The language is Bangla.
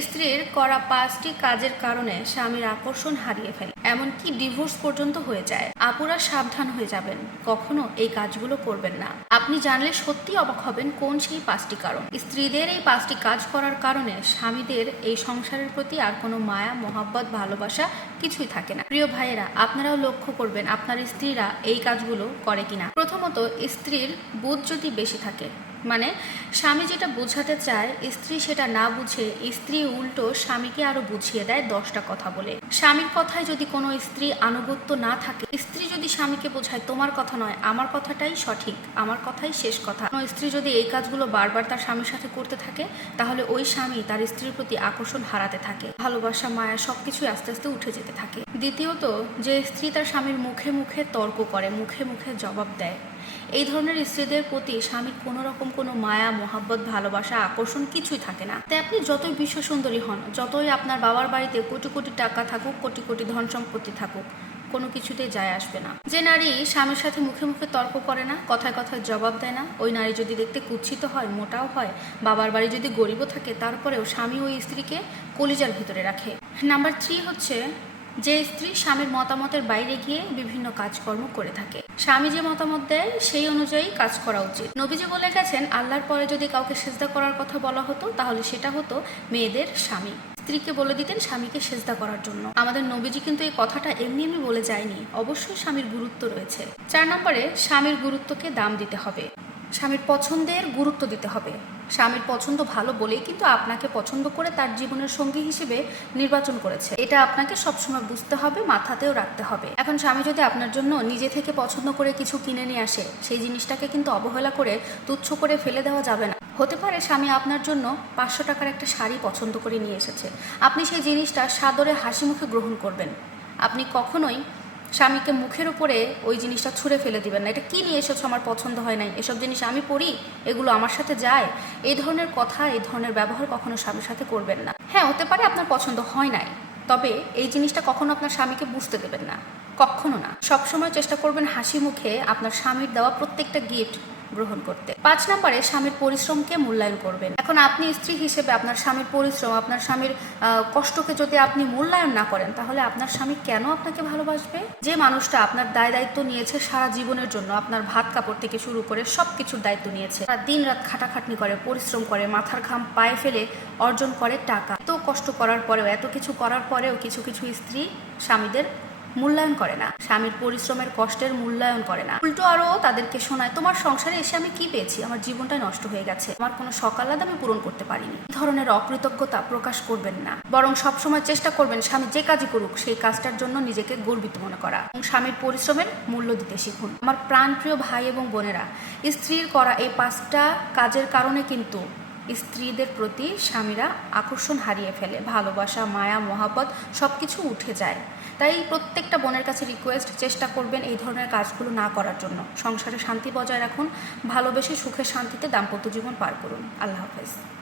স্ত্রীর করা পাঁচটি কাজের কারণে স্বামীর আকর্ষণ হারিয়ে ফেলে, এমনকি ডিভোর্স পর্যন্ত হয়ে যায়। আপুরা সাবধান হয়ে যাবেন, কখনো এই কাজগুলো করবেন না। আপনি জানলে সত্যি অবাক হবেন কোন সেই পাঁচটি কারণ। স্ত্রীদের এই পাঁচটি কাজ করার কারণে স্বামীদের এই সংসারের প্রতি আর কোনো মায়া, মোহাব্বত, ভালোবাসা কিছুই থাকে না। প্রিয় ভাইয়েরা, আপনারাও লক্ষ্য করবেন আপনার স্ত্রীরা এই কাজগুলো করে কিনা। প্রথমত, স্ত্রীর বুধ যদি বেশি থাকে মানে স্বামী যেটা বোঝাতে চায়, স্ত্রী সেটা না বুঝে, স্ত্রী উল্টো স্বামীকে আরও বুঝিয়ে দেয় দশটা কথা বলে। স্বামীর কথায় যদি কোনো স্ত্রী আনুগত্য না থাকে, স্ত্রী যদি স্বামীকে বোঝায়, তোমার কথা নয়, আমার কথাটাই সঠিক, আমার কথাই শেষ কথা। কোনো স্ত্রী যদি এই কাজগুলো বারবার তার স্বামীর সাথে করতে থাকে, তাহলে ওই স্বামী তার স্ত্রীর প্রতি আকর্ষণ হারাতে থাকে। ভালোবাসা, মায়া সবকিছুই আস্তে আস্তে উঠে যেতে থাকে। দ্বিতীয়ত যে স্ত্রী তার স্বামীর মুখে মুখে তর্ক করে, মুখে মুখে জবাব দেয়। এই ধরনের স্ত্রীদের প্রতি স্বামীর কোনো রকম কোনো মায়া, মোহাব্বত, ভালোবাসা, আকর্ষণ কিছুই থাকে না। তাই আপনি যতই বিশ্ব সুন্দরী হন, যতই আপনার বাবার বাড়িতে কোটি কোটি টাকা থাকুক, কোটি কোটি ধন সম্পত্তি থাকুক, কোনো কিছুতেই যায় আসবে না। যে নারী স্বামীর সাথে মুখে মুখে তর্ক করে না, কথায় কথায় জবাব দেয় না, ওই নারী যদি দেখতে কুচ্ছিত হয়, মোটাও হয়, বাবার বাড়ি যদি গরিবও থাকে, তারপরেও স্বামী ওই স্ত্রীকে কলিজার ভিতরে রাখে। নাম্বার থ্রি হচ্ছে যে স্ত্রী স্বামীর মতামতের বাইরে গিয়ে বিভিন্ন কাজকর্ম করে থাকে। স্বামী যে মতামত দেয়, সেই অনুযায়ী কাজ করা উচিত। নবীজি বলে গেছেন, আল্লাহর পরে যদি কাউকে সেজদা করার কথা বলা হতো, তাহলে সেটা হতো মেয়েদের স্বামী। স্ত্রীকে বলে দিতেন স্বামীকে সেজদা করার জন্য। আমাদের নবীজি কিন্তু এই কথাটা এমনি এমনি বলে যায়নি। অবশ্যই স্বামীর গুরুত্ব রয়েছে। চার নম্বরে, স্বামীর গুরুত্বকে দাম দিতে হবে। স্বামীর পছন্দের গুরুত্ব দিতে হবে। স্বামীর পছন্দ ভালো বলেই কিন্তু আপনাকে পছন্দ করে তার জীবনের সঙ্গী হিসেবে নির্বাচন করেছে। এটা আপনাকে সবসময় বুঝতে হবে, মাথাতেও রাখতে হবে। এখন স্বামী যদি আপনার জন্য নিজে থেকে পছন্দ করে কিছু কিনে নিয়ে আসে, সেই জিনিসটাকে কিন্তু অবহেলা করে তুচ্ছ করে ফেলে দেওয়া যাবে না। হতে পারে স্বামী আপনার জন্য পাঁচশো টাকার একটা শাড়ি পছন্দ করে নিয়ে এসেছে। আপনি সেই জিনিসটা সাদরে হাসি মুখে গ্রহণ করবেন। আপনি কখনোই স্বামীকে মুখের উপরে ওই জিনিসটা ছুঁড়ে ফেলে দিবেন না। এটা কী নিয়ে এসেছ? আমার পছন্দ হয় নাই। এসব জিনিস আমি পড়ি, এগুলো আমার সাথে যায়। এই ধরনের কথা, এই ধরনের ব্যবহার কখনো স্বামীর সাথে করবেন না। হ্যাঁ হতে পারে আপনার পছন্দ হয় নাই, তবে এই জিনিসটা কখনো আপনার স্বামীকে বুঝতে দেবেন না। কখনো না। সবসময় চেষ্টা করবেন হাসি মুখে আপনার স্বামীর দেওয়া প্রত্যেকটা গিফট গ্রহণ করতে। পাঁচ নম্বরে স্বামীর পরিশ্রমকে মূল্যায়ন করবেন। এখন আপনি স্ত্রী হিসেবে আপনার স্বামীর পরিশ্রম, আপনার স্বামীর কষ্টকে যদি আপনি মূল্যায়ন না করেন, তাহলে আপনার স্বামী কেন আপনাকে ভালোবাসবে? যে মানুষটা আপনার দায় দায়িত্ব নিয়েছে সারা জীবনের জন্য, আপনার ভাত কাপড় থেকে শুরু করে সব কিছুর দায়িত্ব নিয়েছে, তারা দিন রাত খাটাখাটনি করে, পরিশ্রম করে, মাথার ঘাম পায়ে ফেলে অর্জন করে টাকা। এত কষ্ট করার পরেও, এত কিছু করার পরেও কিছু কিছু স্ত্রী স্বামীদের মূল্যায়ন করে না। স্বামীর পরিশ্রমের কষ্টের মূল্যায়ন করে না। উল্টো আরও তাদেরকে শোনায়, তোমার সংসারে এসে আমি কি পেয়েছি? আমার জীবনটাই নষ্ট হয়ে গেছে। আমার কোনো সকাল সকালাদ আমি পূরণ করতে পারিনি। এই ধরনের অকৃতজ্ঞতা প্রকাশ করবেন না। বরং সবসময় চেষ্টা করবেন স্বামী যে কাজই করুক, সেই কাজটার জন্য নিজেকে গর্বিত মনে করা। এবং স্বামীর পরিশ্রমের মূল্য দিতে শিখুন। আমার প্রাণপ্রিয় ভাই এবং বোনেরা, স্ত্রীর করা এই পাঁচটা কাজের কারণে কিন্তু স্ত্রীদের প্রতি স্বামীরা আকর্ষণ হারিয়ে ফেলে, ভালোবাসা, মায়া, মহাব্বত সব কিছু উঠে যায়। তাই প্রত্যেকটা বোনের কাছে রিকোয়েস্ট চেষ্টা করবেন এই ধরনের কাজগুলো না করার জন্য। সংসারে শান্তি বজায় রাখুন, ভালোবেসে সুখে শান্তিতে দাম্পত্য জীবন পার করুন। আল্লাহ হাফেজ।